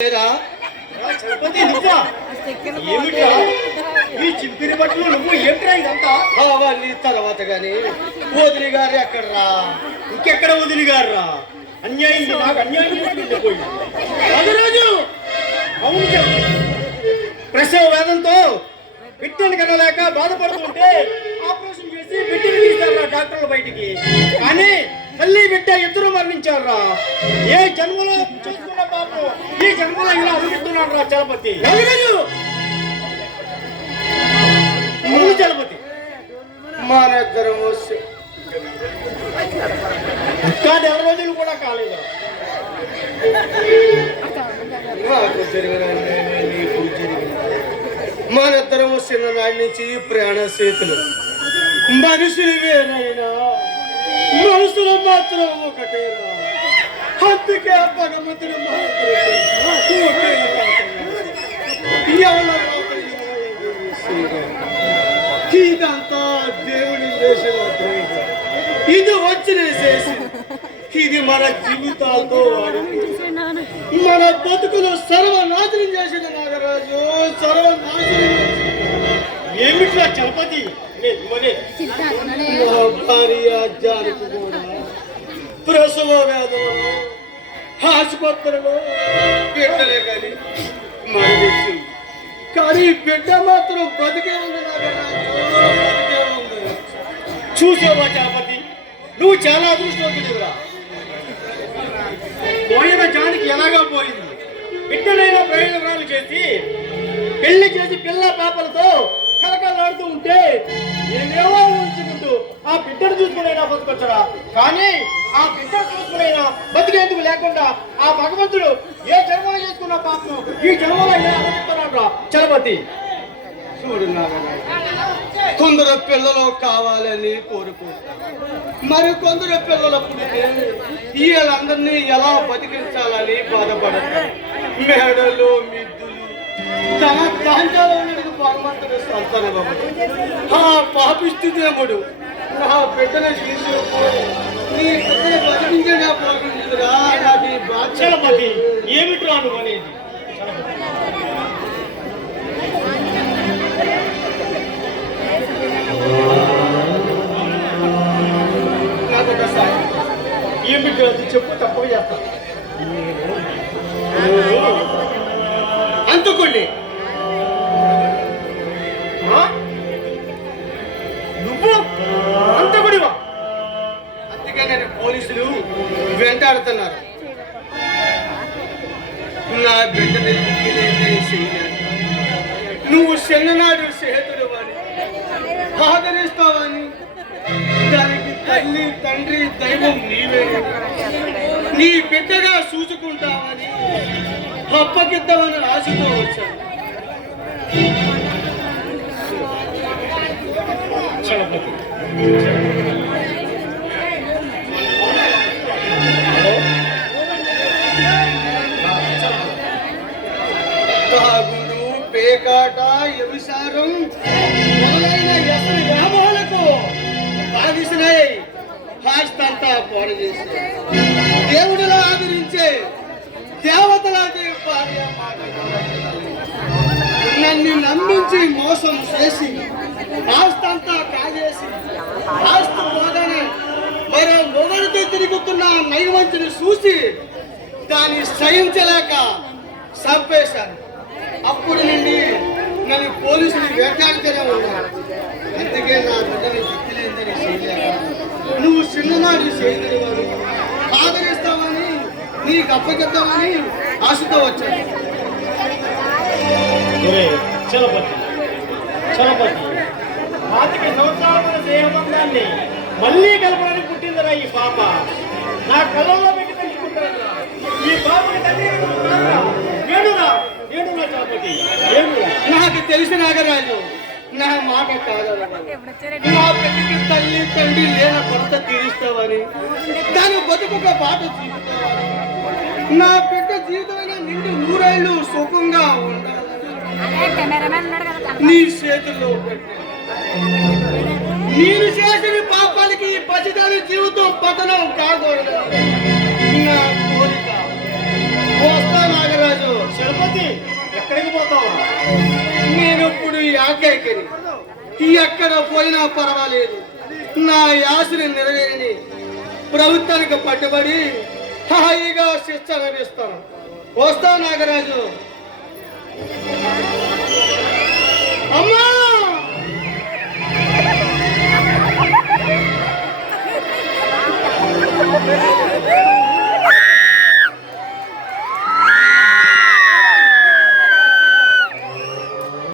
ఈ చింపిరి బట్టలు నువ్వు ఏమిట్రా ఇదంతా? అవన్నీ తర్వాత గాని వదిలి గారు ఎక్కడరా? ఇంకెక్కడ వదిలి గారు రా? అన్యాయం నాకు అన్యాయం చేసిపోయింది. అదరాజు అవును చెప్పు. ప్రసవ వేదంతో బిడ్డను కనలేక బాధపడుతుంటే ఆపరేషన్ చేసి బిడ్డను తీస్తారా డాక్టర్ల బయటికి. కానీ తల్లి బిడ్డ ఇద్దరు మరణించారా. ఏ జన్మలో చూసుకున్న పాపం ఈ జన్మలో ఇలా అనుకుంటున్నాడు రా చలపతి. నువ్వు చలపతి మన ఇద్దరం ఇంకా నెల రోజులు కూడా కాలేదు. నాకు జరిగిన మన ఇద్దరం చిన్ననాటి నుంచి ప్రయాణ చేతులు. మనుషులు వేరైనా మనసులు మాత్రం ఒకటేరా. అందుకే భగవంతుడు ఇదంతా దేవుని చేసిన ఇది వచ్చిన చేసి ఇది మన జీవితాలతో మన బతుకులు సర్వనాశనం చేసిన నాగరాజు. సర్వనాశనం ఏమిట్లా చలపతి? భార్య జానికి కూడా ప్రసవ వేదనలో ఆసుపత్రిలో బిడ్డలే కానీ మరణించింది. కానీ బిడ్డ మాత్రం బతికే ఉంది నాగరాజు, బతికే ఉంది. చూసావా చలపతి, నువ్వు చాలా అదృష్టవంతుడివిరా. పోయిన జానికి ఎలాగా పోయింది. బిడ్డలైన ప్రయోజనాలు చేసి పెళ్లి చేసి పిల్ల పాపలతో కలకలాడుతూ ఉంటే ఏమేమో ఉంచుకుంటూ ఆ బిడ్డను చూసుకునైనా బతుకొచ్చరా. కానీ ఆ బిడ్డను చూసుకునైనా బతికేందుకు లేకుండా ఆ భగవంతుడు ఏ జన్మలో చేసుకున్న పాపం ఈ జన్మలో ఇలా అనుకుంటున్నాడు రా చలపతి. చూడు కొందరు పిల్లలు కావాలని కోరుకుంటారు, మరి కొందరు పిల్లలు పుడితే వీళ్ళందరినీ ఎలా బతికించాలని బాధపడతారు. మేడలు మిద్దులు తన ప్రాంతాల్లో భగవంతుడు సంతానం. ఆ పాపిష్టి దేవుడు నా బిడ్డను తీసుకుపోయి నీ బిడ్డను బతికించడా పోతుందిరా. నాకు బాధ. చలపతి ఏమిట్రా నువ్వు అనేది? నాకు ఒకసారి ఏమిటి అది చెప్పు, తప్పగా చేస్తా. అందుకోండి నువ్వు అంతకుడివా? అందుకే నేను పోలీసులు వెంటాడుతున్నారు. నా బిడ్డని నువ్వు చిన్ననాడు చేతుడు అని ఆదరిస్తావని, దానికి తల్లి తండ్రి దైవం నీవే, నీ బిడ్డగా చూసుకుంటావని అప్పగిద్దామని ఆశతో వచ్చాను. చలపతి తాగుడు, పేకాట, వ్యభిచారం మొదలైన ఎసరి వ్యామోహాలకు బాధిస్తున్నాయి. హాస్తంతా పోర చేసి దేవుడిలా ఆదరించే దేవతలాంటి భార్య నన్ను నమ్మించి మోసం చేసి ఆస్తంతా కాజేసి ఆస్తి పోగానే మరో మొదటితో తిరుగుతున్న నైవంతిని చూసి దాన్ని సహించలేక చంపేశాను. అప్పుడు నుండి నన్ను పోలీసులు వేటాడుతూనే ఉన్నారు. అందుకే నా బిడ్డని దిక్కులేందని చేయలేక నువ్వు చిన్ననాడు చేయని వాడు ఆదరిస్తామని నీకు అప్పగిద్దామని ఆశతో వచ్చాను. చలపతి చలపతి 25 సంవత్సరాల స్నేహబంధాన్ని మళ్ళీ కలపడానికి పుట్టిందిరా ఈ పాప. నా కళ్ళలో పెట్టి పెంచుకుంటారా ఈ పాపని తండ్రి. ఏడురా ఏడురా చలపతి ఏడురా. నాకు తెలిసి నాగరాజు నా మాట కాదు. నా బిడ్డకి తల్లి తండ్రి లేన కొరత తీరుస్తావని, దాని బతుకొక బాట చూపుతావని, నా బిడ్డ జీవితమైన నిండు 100 ఏళ్ళు సుఖంగా ఉండాలి నీ చేతుల్లో పెట్టాను. నేను చేసిన పాపాలకి పసిదాని జీవితం పతనం కాకూడదు నా కోరిక. వస్తా నాగరాజు. ఏకైకని ఎక్కడ పోయినా పర్వాలేదు, నా యాసిని నెరవేరని ప్రభుత్వానికి పట్టుబడి హాయిగా శిక్షణ వేస్తాను. వస్తా నాగరాజు. అమ్మా